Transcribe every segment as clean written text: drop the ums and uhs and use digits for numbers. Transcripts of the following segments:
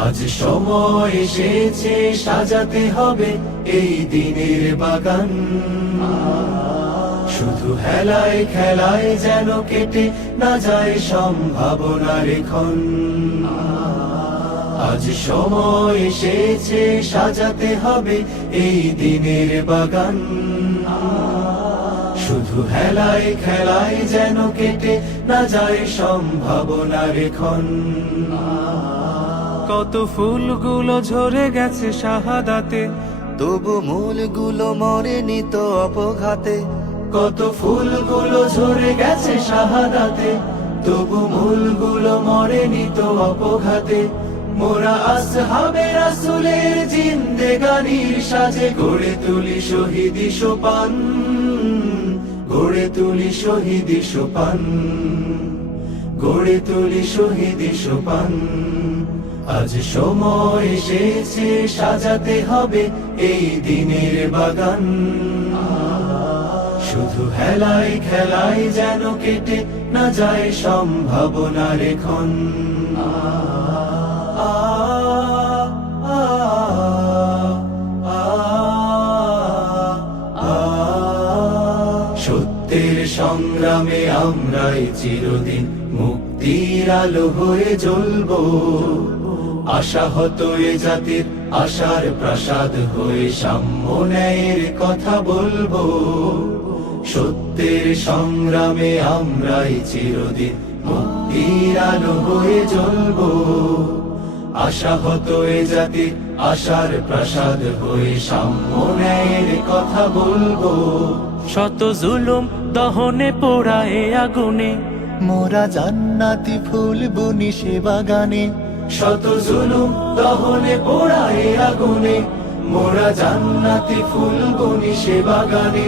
আজ সময় এসেছে সাজাতে হবে এই দিনের বাগান। শুধু হেলায় খেলায় যেন কেটে না যায় সম্ভাবনার ক্ষণ। আজ সময় এসেছে সাজাতে হবে এই দিনের বাগান। শুধু হেলায় খেলায় যেন কেটে না যায় সম্ভাবনার ক্ষণ। কত ফুলগুলো ঝরে গেছে শাহাদাতে, তবু মূলগুলো মরেনি তো অপঘাতে। কত ফুলগুলো ঝরে গেছে শাহাদাতে, তবু মূলগুলো মরেনি তো অপঘাতে। মোরা আসহাবে রাসূলের জিন্দেগানির সাজে গড়ে তুলি শহীদি সোপান, গড়ে তুলি শহীদি সোপান, গড়ে তুলি শহীদি সোপান। আজ সময় এসেছে সাজাতে হবে এই দিনের বাগান। শুধু হেলায় খেলায় যেন কেটে না যায় সম্ভাবনার ক্ষণ। সত্যের সংগ্রামে আমরাই চিরদিন মুক্তির আলো হয়ে জ্বলবো। আশাহত এ জাতির আশার প্রাসাদ হয়ে সাম্য ন্যায়ের কথা বলবো। সত্যের সংগ্রামে আমরাই চিরদিন মুক্তির আলো হয়ে জ্বলবো। আশাহত এ জাতির আশার প্রাসাদ হয়ে সাম্য ন্যায়ের কথা বলবো। শত জুলুম দহনে পোড়া এ আগুনে, মোরা জান্নাতি ফুল বুনি সে বাগানে। শত জুলুম দহনে পোড়া এ আগুনে, মোরা জান্নাতি ফুল বুনি সে বাগানে।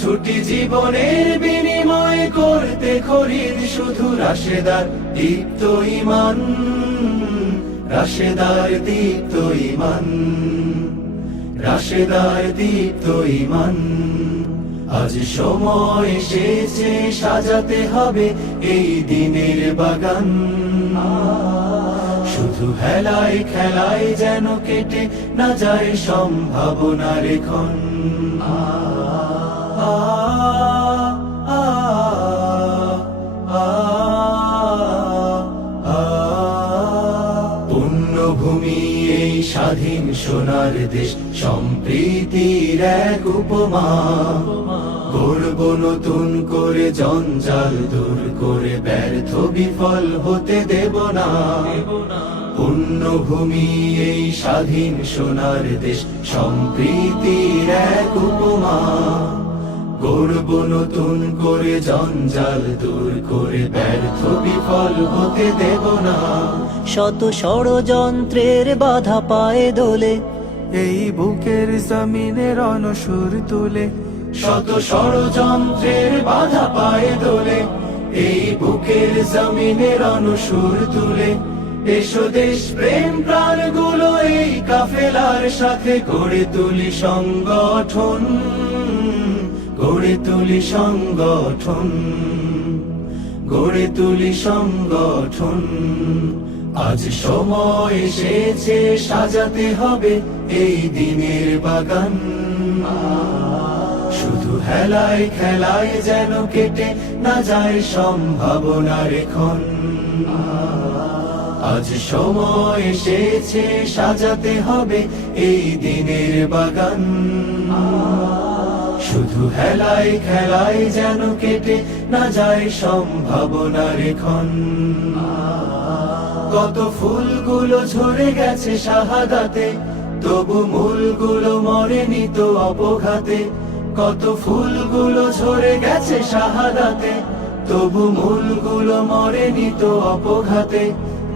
ছুটি জীবনের বিনিময় করতে খরিদ শুধু রাশেদার দীপ্ত ঈমান, রাশেদার দীপ্ত ঈমান, রাশেদার দীপ্ত ঈমান। আজ সময় এসেছে সাজাতে হবে এই দিনের বাগান। শুধু হেলায় খেলায় যেন কেটে না যায় সম্ভাবনার ক্ষণ। পুণ্যভূমি এই স্বাধীন সোনার দেশ, সম্প্রীতির এক উপমা। গড়ব নতুন করে জঞ্জাল দূর করে, ব্যর্থ বিফল হতে দেব না। পুণ্যভূমি এই স্বাধীন সোনার দেশ, সম্প্রীতির এক উপমা। গড়ব নতুন করে জঞ্জাল দূর করে, ব্যর্থ বিফল হতে দেব না। শত ষড়যন্ত্রের বাধা পায়ে দোলে, এই বুকের জমিনে রণসুর তুলে। শত ষড়যন্ত্রের বাধা পায়ে দোলে, এই বুকের জমিনে রণসুর তুলে। এসো দেশ প্রেম প্রাণগুলো এই কাফেলার সাথে গড়ে তুলি সংগঠন, গড়ে তুলি সংগঠন, গড়ে তুলি সংগঠন। আজ সময় এসেছে সাজাতে হবে এই দিনের বাগান। শুধু হেলায় খেলায় যেন কেটে না যায় সম্ভাবনার ক্ষণ। আজ সময় এসেছে সাজাতে হবে এই দিনের বাগান। শুধু হেলায় খেলায় যেন কেটে না যায় সম্ভাবনার ক্ষণ। কত ফুলগুলো ঝরে গেছে শাহাদাতে, তবু মূলগুলো মরেনি তো অপঘাতে। কত ফুলগুলো ঝরে গেছে শাহাদাতে, তবু মূলগুলো মরেনি তো অপঘাতে।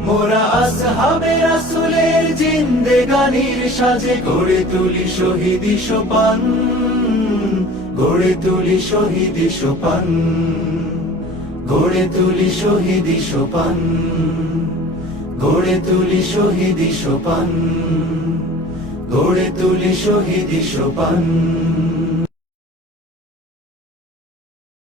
মোরা আসহাবে রাসূলের জিন্দেগানির সাজে গড়ে তুলি শহীদি সোপান, গড়ে তুলি শহীদি সোপান, গড়ে তুলি শহীদি সোপান, গড়ে তুলি শহীদি সোপান, গড়ে তুলি শহীদি সোপান।